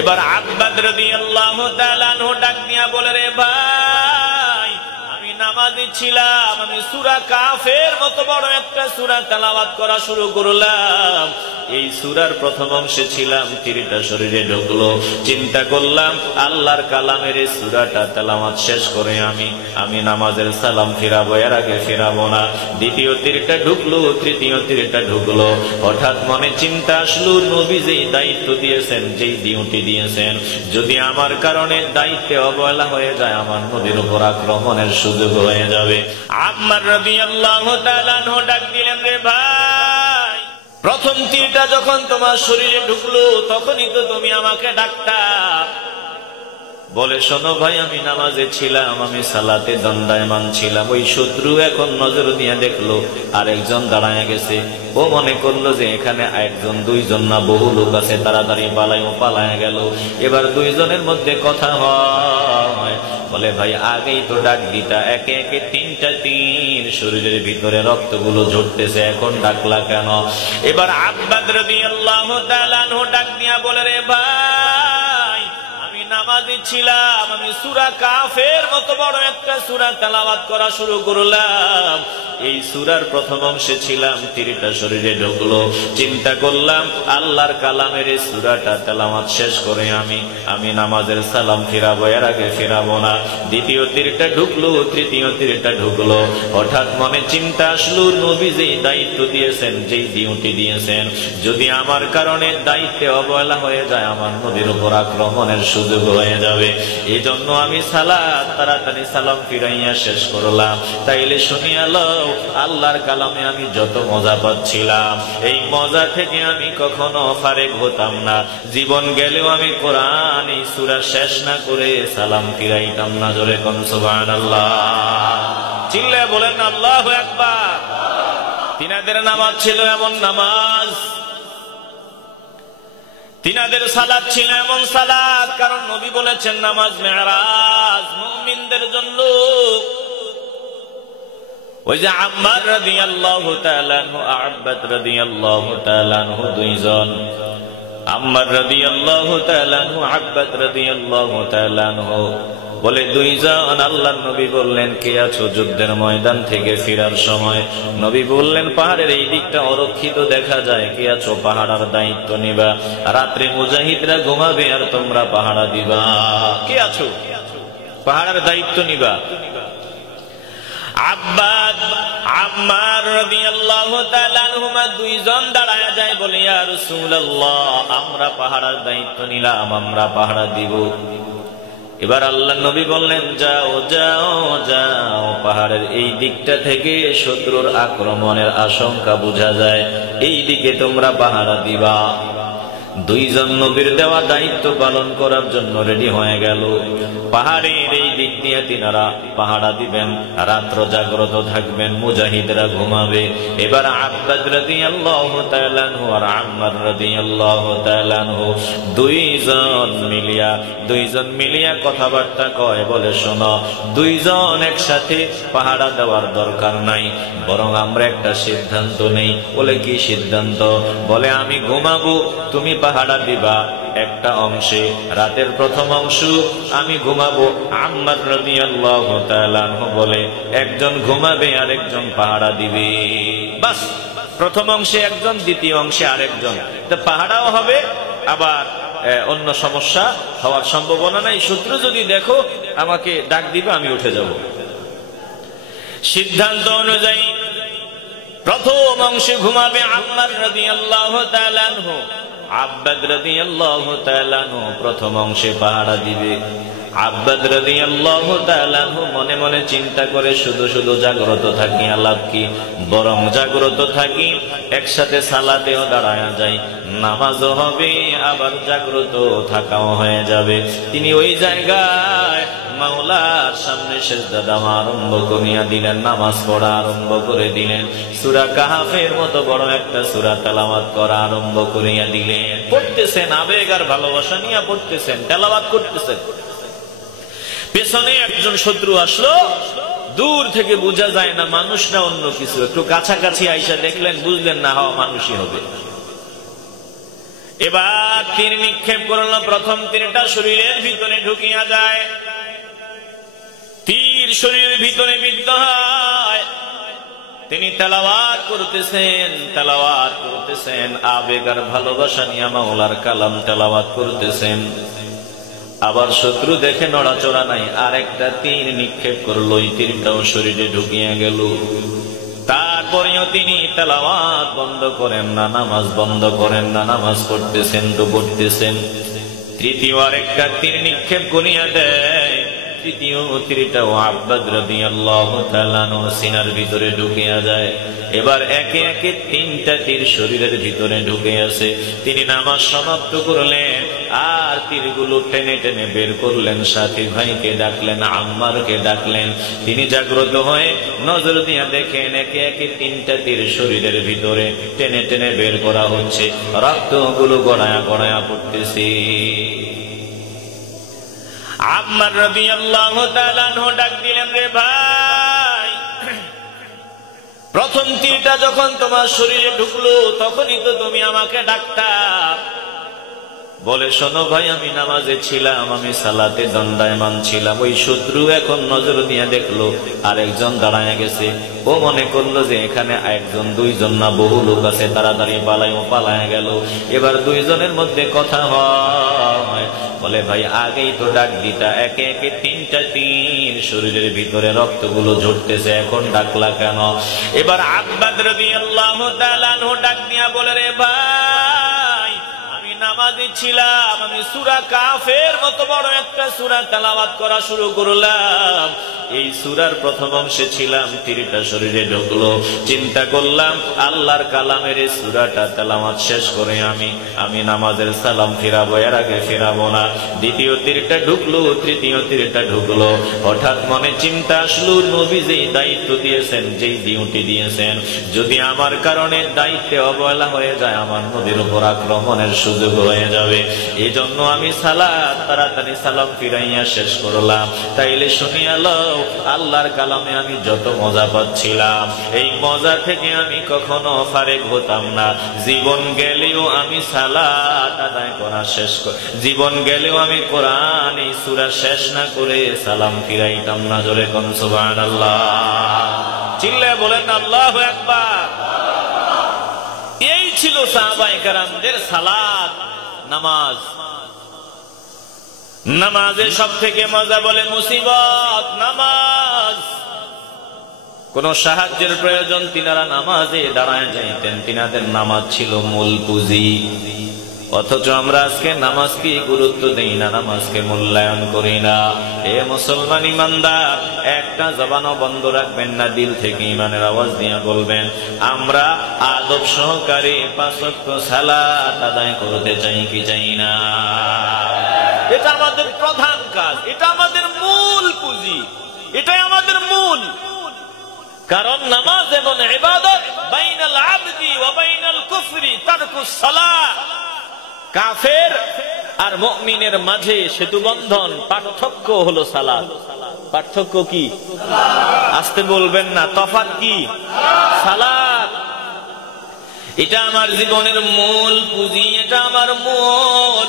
এবার আব্বাদ রাদিয়াল্লাহু তাআলা আনহু ডাক দিয়া বলে, রে ভাই, আমি নামাজি ছিলাম, আমি সূরা কাফের মতো বড় একটা সূরা তেলাওয়াত করা শুরু করলাম। এই সূরার প্রথম অংশে ছিলাম, তীরটা শরীরে ঢুকলো। চিন্তা করলাম আল্লাহর কালামের এই সূরাটা তেলাওয়াত শেষ করে আমি নামাজের সালাম ফিরাবো, এর আগে ফিরাবো না। দ্বিতীয় তীরটা ঢুকলো, তৃতীয় তীরটা ঢুকলো। হঠাৎ মনে চিন্তা আসলো, নবী যেই দায়িত্ব দিয়েছেন, যেই ডিউটি দিয়েছেন, যদি আমার কারণে দায়িত্বে অবহেলা হয়ে যায়, আমার নবীর উপর আক্রমণের সুযোগ হয়ে যাবে। আম্মার রাদিয়াল্লাহু তাআলা আনহু ডাক দিলেন, রে ভাই, প্রথম তীরটা যখন তোমার শরীরে ঢুকলো তখনই তো তুমি আমাকে ডাকতা। বলে, শোনো ভাই, আমি নামাজে ছিলাম, আমি সালাতে দণ্ডায়মান ছিলাম। ওই শত্রু এখন নজর দিয়ে দেখলো আরেকজন দাঁড়ায় গেছে। ও মনে করলো যে এখানে একজন দুইজন না বহু লোক আছে, তাড়াতাড়ি পালায় গেল। এবার দুইজনের মধ্যে কথা হয়, বলে, ভাই, আগেই তো ডাক দিতা, একে একে তিনটা তীর, শরীরের ভিতরে রক্তগুলো ঝরতেছে, এখন ডাকলা কেন? এবার আব্বাদ রাদিয়াল্লাহু তাআলা আনহু ডাক দিয়া বলে, রে ভাই, আমি নামাজি ছিলাম, আমি সূরা কাফের মতো বড় একটা সূরা তেলাওয়াত করা শুরু করলাম। এই সূরার প্রথম অংশে ছিলাম, তীরটা শরীরে ঢুকলো। চিন্তা করলাম আল্লাহর কালামের এই সূরাটা তেলাওয়াত শেষ করে আমি নামাজের সালাম ফিরাবো, এর আগে ফিরাবো না। দ্বিতীয় তীরটা ঢুকলো, তৃতীয় তীরটা ঢুকলো। হঠাৎ মনে চিন্তা আসলো, নবী যেই দায়িত্ব দিয়েছেন, যেই ডিউটি দিয়েছেন, যদি আমার কারণে দায়িত্বে অবহেলা হয়ে যায়, আমার নবীর উপর আক্রমণের সুযোগ হয়ে যাবে। এই জন্য আমি সালাত তাড়াতাড়ি সালাম ফিরাইয়া শেষ করলাম। তাইলে শুনিয়া লও, আল্লাহর কালামে আমি যত মজা পাচ্ছিলাম, এই মজা থেকে আমি কখনো ফারেক হতাম না। জীবন গেলেও আমি কোরআন এই সূরা শেষ না করে সালাম ফিরাইতাম না। জোরে কোন সুবহানাল্লাহ। চিল্লায়া বলেন আল্লাহু আকবার। তিনাদের নামাজ ছিল এমন নামাজ, তিনাদের সালাত ছিল এমন সালাত, কারণ নবী বলেছেন নামাজ মেরাজ, মুমিনদের জন্য। ওই যে আম্মার রাদিয়াল্লাহু তাআলা আনহু, আব্বাদ রাদিয়াল্লাহু তাআলা আনহু, দুইজন, আম্মার রাদিয়াল্লাহু তাআলা আনহু, আব্বাদ রাদিয়াল্লাহু তাআলা আনহু, বলে দুইজন আল্লাহর নবী বললেন, কে আছো? যুদ্ধের ময়দান থেকে ফেরার সময় নবী বললেন, পাহাড়ের এই দিকটা অরক্ষিত দেখা যায়, কে আছো? পাহাড়ার দায়িত্ব নিবা। রাত্রে মুজাহিদরা ঘুমাবে আর তোমরা পাহারা দিবা। কে আছো? পাহাড়ার দায়িত্ব নিবা। আব্বাদ আম্মার রাদিয়াল্লাহু তাআলা আনহুমা দুইজন দাঁড়ায়া যায়, বলে, ইয়া রাসূলুল্লাহ, আমরা পাহারার দায়িত্ব নিলাম, আমরা পাহারা দিব। এবার আল্লাহ নবী বললেন, যাও যাও যাও, পাহাড়ের এই দিকটা থেকে শত্রুর আক্রমণের আশঙ্কা বোঝা যায়, এই দিকে তোমরা পাহারা দিবা। দুইজন নবীর দেওয়া দায়িত্ব পালন করার জন্য রেডি হয়ে গেল। পাহাড়ের এই দিক দিয়ে তিনারা পাহারা দিবেন, রাত্র জাগ্রত থাকবেন, মুজাহিদরা ঘুমাবে। এবার আব্বাদ রাদিয়াল্লাহু তাআলা আনহু আর আম্মার রাদিয়াল্লাহু তাআলা আনহু দুইজন মিলিয়া কথাবার্তা কয়, বলে, শোনো, দুইজন একসাথে পাহারা দেওয়ার দরকার নাই, বরং আমরা একটা সিদ্ধান্ত নেই। বলে, কি সিদ্ধান্ত? বলে, আমি ঘুমাবো, তুমি পাহারা দিবা একটা অংশে, রাতের প্রথম অংশ আমি ঘুমাবো। আম্মার রাদিয়াল্লাহু তাআলা আনহু বলে, একজন ঘুমাবে আর একজন পাহারা দিবে। বাস, প্রথম অংশে একজন, দ্বিতীয় অংশে আরেকজন। পাহারাও হবে, আবার অন্য সমস্যা হওয়ার সম্ভাবনা নাই। শত্রু যদি দেখো আমাকে ডাক দিবে, আমি উঠে যাব। সিদ্ধান্ত অনুযায়ী প্রথম অংশে ঘুমাবে আম্মার রাদিয়াল্লাহু তাআলা আনহু, আব্বাদ রাদিয়াল্লাহু তাআলা আনহু প্রথম অংশে পাহারা দিবে। আব্বাদ রাদিয়াল্লাহু তাআলা আনহু মনে মনে চিন্তা করে, শুধু শুধু জাগ্রত থাকি লাভ কি, বরং জাগ্রত থাকি, একসাথে সালাতেও দাঁড়ায়া যায়, নামাজও হবে, আবার জাগ্রত থাকাও হয়ে যাবে। তিনি ওই জায়গায় মাওলার সামনে সিজদা দেওয়া আরম্ভ করিয়া দিলেন, নামাজ পড়া আরম্ভ করে দিলেন, সূরা কাহাফের মতো বড় একটা সূরা তেলাওয়াত করা আরম্ভ করিয়া দিলেন। পড়তেছেন, আবেগ আর ভালোবাসা নিয়ে পড়তেছেন, তেলাওয়াত করতেছেন। পেছনে একজন শত্রু আসলো, দূর থেকে বোঝা যায় না মানুষ না অন্য কিছু, একটু কাছাকাছি আইসা দেখলেন, বুঝলেন না হওয়া মানুষই হবে। এবার তীর নিক্ষেপ করলো, প্রথম তীরটা শরীরের ভিতরে ঢুকিয়া যায়, তীর শরীরের ভিতরে বিদ্ধ হয়। তিনি তেলাওয়াত করতেছেন, আবেগ আর ভালোবাসা নিয়ে মাওলার কালাম তেলাওয়াত করতেছেন। আবার শত্রু দেখে নড়াচড়া নাই, আর একটা তীর নিক্ষেপ করলো, এই তীরটাও শরীরে ঢুকিয়া গেল। তারপরেও তিনি তেলাওয়াত বন্ধ করেন না, নামাজ বন্ধ করেন না, নামাজ পড়তেছেন তো পড়তেছেন। তৃতীয় আরেকটা তীর নিক্ষেপ করিয়া দেয়, তৃতীয় তীরটাও আব্বাদ রাদিয়াল্লাহু তাআলা আনহু সিনার ভিতরে ঢুকিয়া যায়। এবার একে একে তিনটা তীর শরীরের ভিতরে ঢুকে আছে। তিনি নামাজ সমাপ্ত করলেন, আর তীরগুলো টেনে টেনে বের করলেন। সাথী ভাইকে ডাকলেন, আম্মারকে ডাকলেন। তিনি জাগ্রত হয়ে নজর দিয়া দেখেন একে একে তিনটা তীর শরীরের ভিতরে টেনে টেনে বের করা হচ্ছে, রক্তগুলো গড়ায়া গড়ায়া পড়তেছে। আম্মার রাদিয়াল্লাহু তাআলা আনহু ডাক দিলেন, রে ভাই, প্রথম তীরটা যখন তোমার শরীরে ঢুকলো তখনই তো তুমি আমাকে ডাকতা। বলে, শোনো ভাই, আমি নামাজে ছিলাম, আমি সালাতে দণ্ডায়মান ছিলাম। ওই শত্রু এখন নজর দিয়ে দেখলো আরেকজন দাঁড়ায় গেছে। ও মনে করলো যে এখানে একজন দুইজন না বহু লোক আছে, তাড়াতাড়ি পালায় গেল। এবার দুইজনের মধ্যে কথা হয়, বলে, ভাই আগেই তো ডাক দিতা, একে একে তিনটা তীর শরীরের ভিতরে রক্তগুলো ঝরতেছে, এখন ডাকলা কেন? এবার আব্বাদ রাদিয়াল্লাহু তাআলা আনহু ডাক দিয়া বলে, রে ভাই, আমি নামাজে ছিলাম, আমি সূরা কাফের মতো বড় একটা সূরা তেলাওয়াত করা শুরু করলাম। এই সূরার প্রথম অংশে ছিলাম, তীরটা শরীরে ঢুকলো। চিন্তা করলাম আল্লাহর কালামের এই সূরাটা তেলাওয়াত শেষ করে আমি নামাজের সালাম ফিরাবো, এর আগে ফিরাবো না। দ্বিতীয় তীরটা ঢুকলো, তৃতীয় তীরটা ঢুকলো। হঠাৎ মনে চিন্তা আসলো, নবী যেই দায়িত্ব দিয়েছেন, যেই ডিউটি দিয়েছেন, যদি আমার কারণে দায়িত্বে অবহেলা হয়ে যায়, আমার নবীর উপর আক্রমণের সুযোগ হয়ে যাবে। এই জন্য আমি তাড়াতাড়ি সালাম ফিরাইয়া শেষ করলাম। তাইলে শুনিয়া লও, আল্লাহর কালামে আমি যত মজা পাচ্ছিলাম, এই মজা থেকে আমি কখনো ফারেক হতাম না। জীবন গেলেও আমি সালাত আদায় করা জীবন গেলেও আমি কোরআন এই সূরা শেষ না করে সালাম ফিরাইতাম না। জোরে কোন সুবহানাল্লাহ, চিল্লায় বলেন আল্লাহু আকবার। এই ছিল সাহাবায়ে কেরামদের সালাত, নামাজ। নামাজের সব থেকে মজা বলে মুসিবত নামাজ। কোন সাহায্যের প্রয়োজন তিনারা নামাজে দাঁড়ায় যাইতেন, তিনাদের নামাজ ছিল মূল পুঁজি। অথচ আমরা আজকে নামাজকে গুরুত্ব দেই না, নামাজকে মূল্যায়ন করি না। এ মুসলমান ইমানদার, একটা জবানও বন্ধ রাখবেন না, দিল থেকে ইমানের আওয়াজ দিয়ে বলবেন, আমরা আদব সহকারে 5 ওয়াক্ত সালাত আদায় করতে চাই কি চাই না? এটা আমাদের প্রধান কাজ, এটা আমাদের মূল পুঁজি, এটাই আমাদের মূল। কারণ নামাজ এবং ইবাদত বাইনাল আবদি ওয়া বাইনাল কুফরি তারকুস সালাহ। কাফের আর মুমিনের মাঝে সেতুবন্ধন, পার্থক্য হলো সালাত। পার্থক্য কি? আস্তে বলবেন না, তফাৎ কি? সালাত। এটা আমার জীবনের মূল পুঁজি, এটা আমার মূল।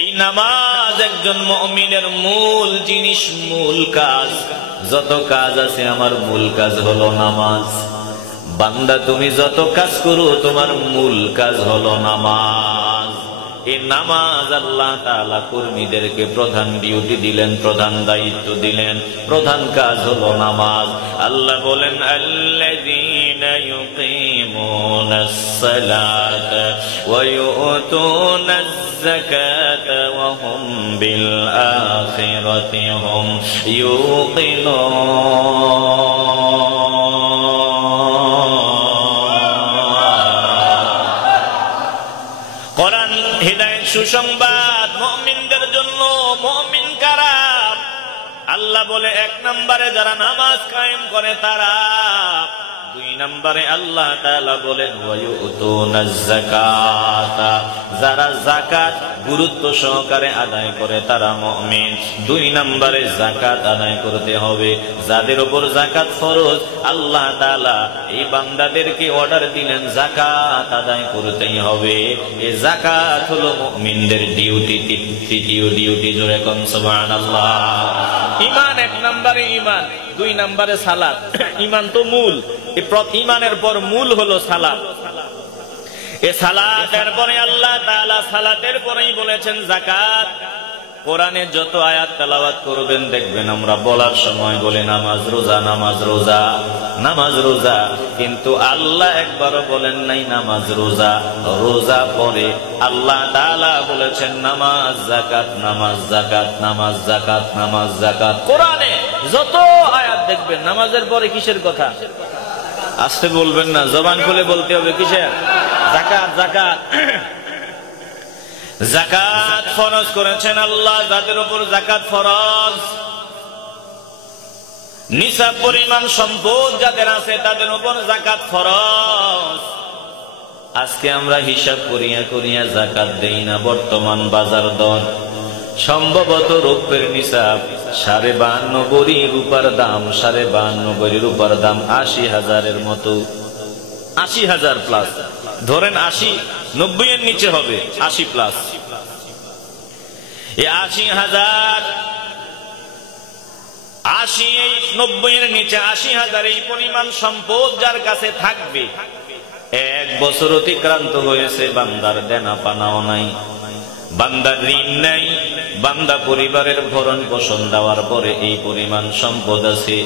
এই নামাজ একজন মুমিনের মূল জিনিস, মূল কাজ। যত কাজ আছে আমার মূল কাজ হলো নামাজ। বান্দা, তুমি যত কাজ করো তোমার মূল কাজ হলো নামাজ। এই নামাজ আল্লাহ তাআলা কর্মীদেরকে প্রধান ডিউটি দিলেন, প্রধান দায়িত্ব দিলেন, প্রধান কাজ হলো নামাজ। আল্লাহ বলেন, আল্লাযীনা ইউকিমুনাস সালাতা ওয়া ইউতুনাজ যাকাতা ওয়া হুম বিল আখিরাতি হুম ইউকিনুন। কোরআন হিদায়াত সুসংবাদ মুমিনদের জন্য। মুমিন কারা? আল্লাহ বলে, 1 নম্বরে যারা নামাজ কায়েম করে তারা। 2 নম্বরে আল্লাহ তাআলা বলেন, ওয়া ইউতুনাজ যাকাতা, যারা যাকাত গুরুত্ব সহকারে আদায় করে তারা মুমিন। 2 নম্বরে যাকাত আদায় করতে হবে। যাদের উপর যাকাত ফরজ, আল্লাহ তাআলা এই বান্দাদেরকে অর্ডার দিলেন যাকাত আদায় করতেই হবে। এই যাকাত হলো মুমিনদের ডিউটি। তৃতীয় ডিউটি, জোরে কোন সুবহানাল্লাহ। ঈমান 1 নম্বরে ঈমান, 2 নম্বরে সালাত। ঈমান তো মূল, এই ঈমানের পর মূল হলো সালাত। এই সালাতের পরে আল্লাহ তাআলা সালাতের পরেই বলেছেন যাকাত। কোরআনে যত আয়াত তেলাওয়াত করবেন দেখবেন আমরা বলার সময় বলি নামাজ রোজা, নামাজ রোজা, নামাজ রোজা, কিন্তু আল্লাহ একবারও বলেন নাই নামাজ রোজা। রোজা পরে আল্লাহ তাআলা বলেছেন নামাজ যাকাত, নামাজ যাকাত, নামাজ যাকাত, নামাজ যাকাত। কোরআনে যত আয়াত দেখবেন নামাজের পরে কিসের কথা? আস্তে বলবেন না, জবান খুলে বলতে হবে কিসের? যাকাত, যাকাত। যাকাত ফরজ করেছেন আল্লাহ, যাদের উপর যাকাত ফরজ। নিসাব পরিমাণ সম্পদ যাদের আছে তাদের উপর যাকাত ফরজ। আজকে আমরা হিসাব করিয়া করিয়া যাকাত দেই না। বর্তমান বাজার দর সম্ভবত রৌপ্যের নিসাব 52.5 ভরি, রূপার দাম 52.5 ভরি, রূপার দাম 80,000-এর মতো। 80,000 প্লাস, ধরেন 80-90 এর নিচে হবে, 80 প্লাস। এই 80,000, 80-90 এর নিচে 80,000 এই পরিমাণ সম্পদ যার কাছে থাকবে, 1 বছর অতিক্রান্ত হয়েছে, বান্দার দেনা পানাও নাই, বান্দার ঋণ নাই, বান্দা পরিবারের ভরণ পোষণ দেওয়ার পরে এই পরিমাণ সম্পদ আছে,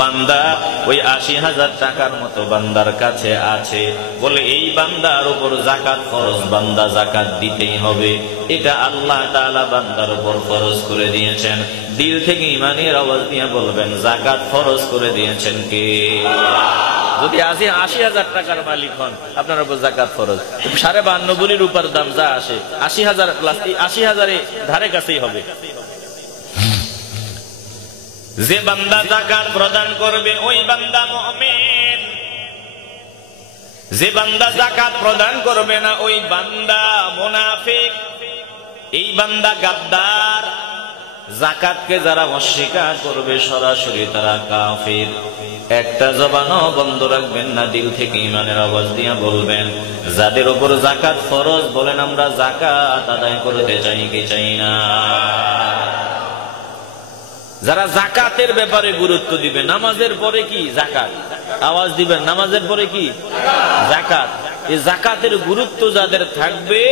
বান্দা ওই 80,000 টাকার মতো বান্দার কাছে আছে, বলে এই বান্দার উপর যাকাত ফরজ, বান্দা যাকাত দিতেই হবে। এটা আল্লাহ তাআলা বান্দার উপর ফরজ করে দিয়েছেন। দিল থেকে ঈমানের আওয়াজ দিয়ে বলবেন যাকাত ফরজ করে দিয়েছেন কে? যদি 80,000 টাকার মালিক হন, আপনার উপর যাকাত ফরজ। 52.5 ভরি রূপার দাম যা আসে, 80,000 প্লাস, 80,000 ধারে কাছেই হবে। যে বান্দা যাকাত প্রদান করবে ওই বান্দা মুমিন, যে বান্দা যাকাত প্রদান করবে না ওই বান্দা মুনাফিক, এই বান্দা গাদ্দার। যাকাতকে যারা অস্বীকার করবে সরাসরি তারা কাফির। একটা জবানও বন্ধ রাখবেন না, দিল থেকে ঈমানের আওয়াজ দিয়ে বলবেন যাদের উপর যাকাত ফরজ, বলেন আমরা যাকাত আদায় করতে চাই কি চাই না? যারা যাকাতের ব্যাপারে গুরুত্ব দিবে, নামাজের পরে কি যাকাত, আওয়াজ দিবেন নামাজের পরে কি যাকাত। এই যাকাতের গুরুত্ব যাদের থাকবে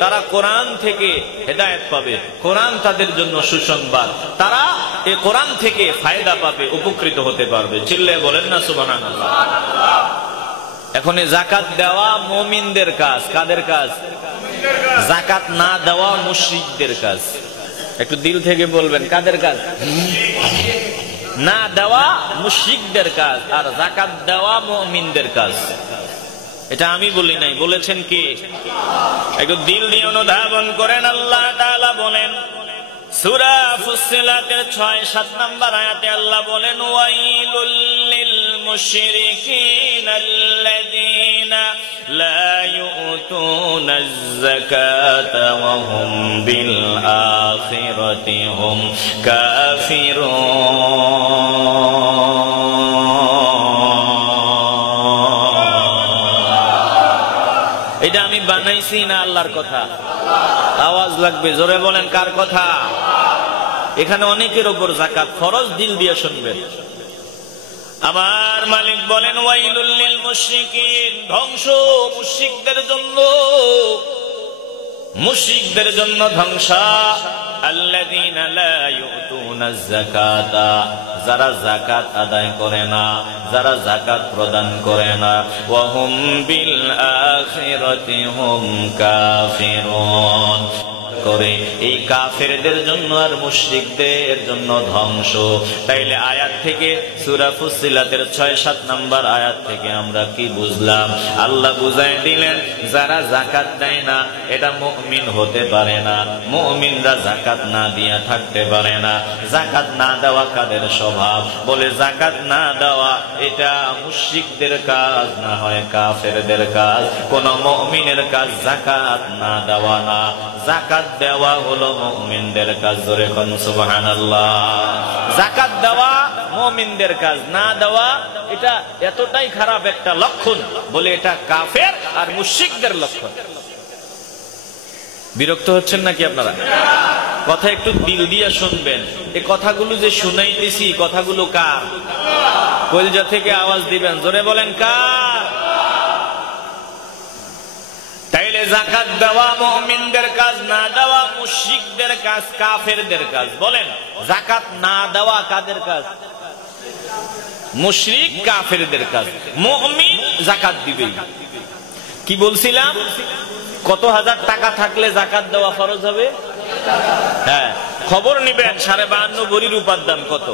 তারা কোরআন থেকে হেদায়েত পাবে, কোরআন তাদের জন্য সুসংবাদ, তারা এই কোরআন থেকে ফায়দা পাবে, উপকৃত হতে পারবে। চিল্লায়ে বলেন না সুবহানাল্লাহ। এখন এই যাকাত দেওয়া মুমিনদের কাজ, কাদের কাজ? যাকাত না দেওয়া মুশরিকদের কাজ। একটু দিল থেকে বলবেন কাদের কাজ? না দেওয়া মুশরিকদের কাজ, আর যাকাত দেওয়া মুমিনদের কাজ। এটা আমি বলি নাই, বলেছেন কি? একটু দিল দিয়ে অনুধাবন করেন। আল্লাহ তাআলা বলেন সূরা ফুসসিলাতের 6-7 নম্বর আয়াতে আল্লাহ বলেন ওয়াইলুল লিল মুশরিকিনা আল্লাযীনা লা ইউতুনাজ যাকাতা ওয়া হুম বিল আখিরাতি হুম কাফিরুন। এটা আমি বানাইছি না আল্লাহর কথা? আওয়াজ লাগবে, জোরে বলেন কার কথা? এখানে অনেকের উপর যাকাত ফরজ, দিল দিয়ে শুনবেন। আমার মালিক বলেন ওয়াইলুল লিল মুশরিকিন, ধ্বংস মুশরিকদের জন্য, মুশরিকদের জন্য ধ্বংস। আল্লাযীনা লা ইউতুনাজ যাকাতা, যারা যাকাত আদায় করে না, যারা যাকাত প্রদান করে না, ওয়া হুম বিল আখিরাতি হুম কাফিরুন, করে এই কাফেরদের জন্য আর মুশরিকদের জন্য ধ্বংস। তাইলে আয়াত থেকে, সূরা ফুসসিলাতের 6-7 নম্বর আয়াত থেকে আমরা কি বুঝলাম? আল্লাহ বুঝাই দিলেন যারা যাকাত দেয় না এটা মুমিন হতে পারে না, মুমিনরা যাকাত না দিয়া থাকতে পারে না। যাকাত না দেওয়া কাদের স্বভাব? বলে যাকাত না দেওয়া এটা মুশরিকদের কাজ, না হয় কাফেরদের কাজ, কোন মুমিনের কাজ যাকাত না দেওয়া না। যাকাত দেওয়া হলো মুমিনদের কাজ। জোরে কোন সুবহানাল্লাহ। যাকাত দেওয়া মুমিনদের কাজ, না দেওয়া এটা এতটাই খারাপ একটা লক্ষণ বলে এটা কাফের আর মুশরিকদের লক্ষণ। বিরক্ত হচ্ছেন নাকি আপনারা? কথা একটু দিল দিয়ে শুনবেন। এই কথাগুলো যে শুনাইতেছি, কথাগুলো কার? কলিজা থেকে আওয়াজ দিবেন, জোরে বলেন কার? তাইলে যাকাত দেওয়া মুমিনদের কাজ, না দেওয়া মুশরিকদের কাজ, কাফেরদের কাজ। বলেন, যাকাত না দেওয়া কাদের কাজ? মুশরিক কাফেরদের কাজ। মুমিন যাকাত দিবে। কি বলছিলাম? কত হাজার টাকা থাকলে যাকাত দেওয়া ফরজ হবে? হ্যাঁ, খবর নিবেন 52.5 ভরি রূপার দাম কত?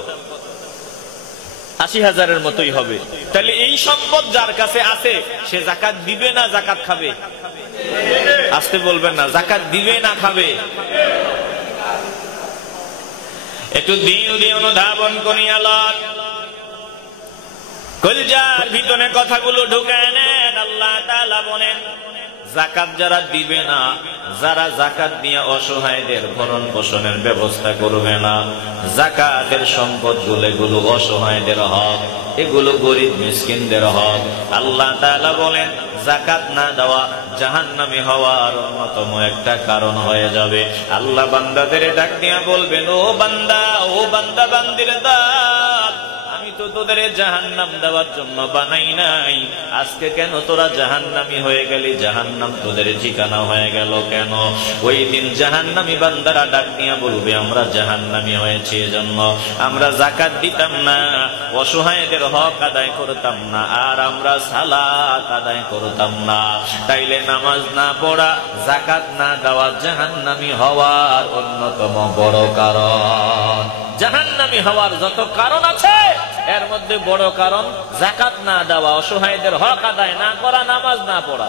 80,000-এর মতোই হবে। তাহলে এই সম্পদ যার কাছে আছে সে যাকাত দিবে না যাকাত খাবে? আসতে বলবেন না, যাকাত দিবে না খাবে? একটু দিল দিয়ে অনুধাবন করি। আল্লাহ কলজার ভিতরে কথাগুলো ঢুকায় নেন। আল্লাহ তাআলা বলেন, যাকাত যারা দিবে না, যারা যাকাত দিয়ে অসহায়দের ভরণ পোষণের ব্যবস্থা করবে না, যাকাতের সম্পদ গুলো অসহায়দের হক, এগুলো গরিব মিসকিনদের হক। আল্লাহ তাআলা বলেন, যাকাত না দেওয়া জাহান্নামী হওয়ার অন্যতম একটা কারণ হয়ে যাবে। আল্লাহ বান্দাদের ডাক দিয়া বলবেন, ও বান্দা, ও বান্দা বান্দির দল, আমি তো তোদের জাহান্নাম দেওয়ার জন্য বানাই নাই। আজকে কেন তোরা জাহান্নামী হয়ে গেলি? জাহান্নাম তোদের ঠিকানা হয়ে গেল কেন? ওই দিন জাহান্নামী বান্দারা ডাক নিয়ে বলবে, আমরা জাহান্নামী হয়েছি এজন্য আমরা যাকাত দিতাম না, অসহায়দের হক আদায় করতাম না, আর আমরা সালাত আদায় করতাম না। তাইলে নামাজ না পড়া, যাকাত না দেওয়া জাহান্নামী হওয়ার অন্যতম বড় কারণ। জাহান্নামী হওয়ার যত কারণ আছে এর মধ্যে বড় কারণ যাকাত না দেওয়া, অসহায়দের হক আদায় না করা, নামাজ না পড়া।